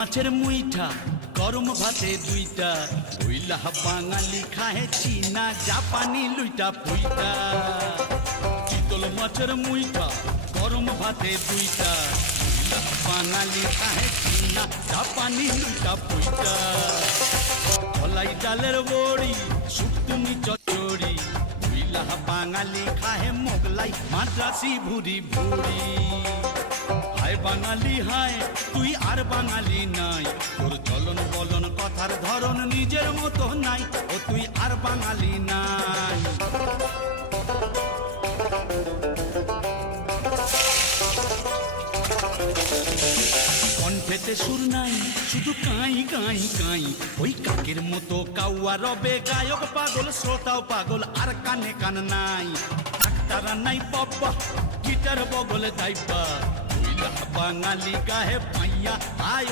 মাছের মুইঠা গরম ভাতে দুইটা বইলা বাঙালি খাহে চীনা জাপানি লুইটা পুইটা। চিতল মাছের মুইঠা গরম ভাতে দুইটা বইলা বাঙালি খাহে চীনা জাপানি লুইটা পুইটা। কলাই ডালের বড়ি শুকতুনি চচ্চড়ি বইলা বাঙালি খাহে মোগলাই মাদ্রাসি ভুরি ভুরি। হায় বাঙালি হায় তুই আর বাঙালি নাই, তোর চলন বলন কথার ধরন নিজের মতো নাই, ও তুই আর বাঙালি নাই। কণ্ঠেতে সুর নাই শুধু কাই কাই কাই, ওই কাকের মতো কাউয়া রবে গায়ক পাগল শ্রোতাও পাগল আর কানে কান নাই। ডাক্তারা নাই বাবা গিটার বগলে দাইবা বাঙালি গাহে পাইয়া আয়।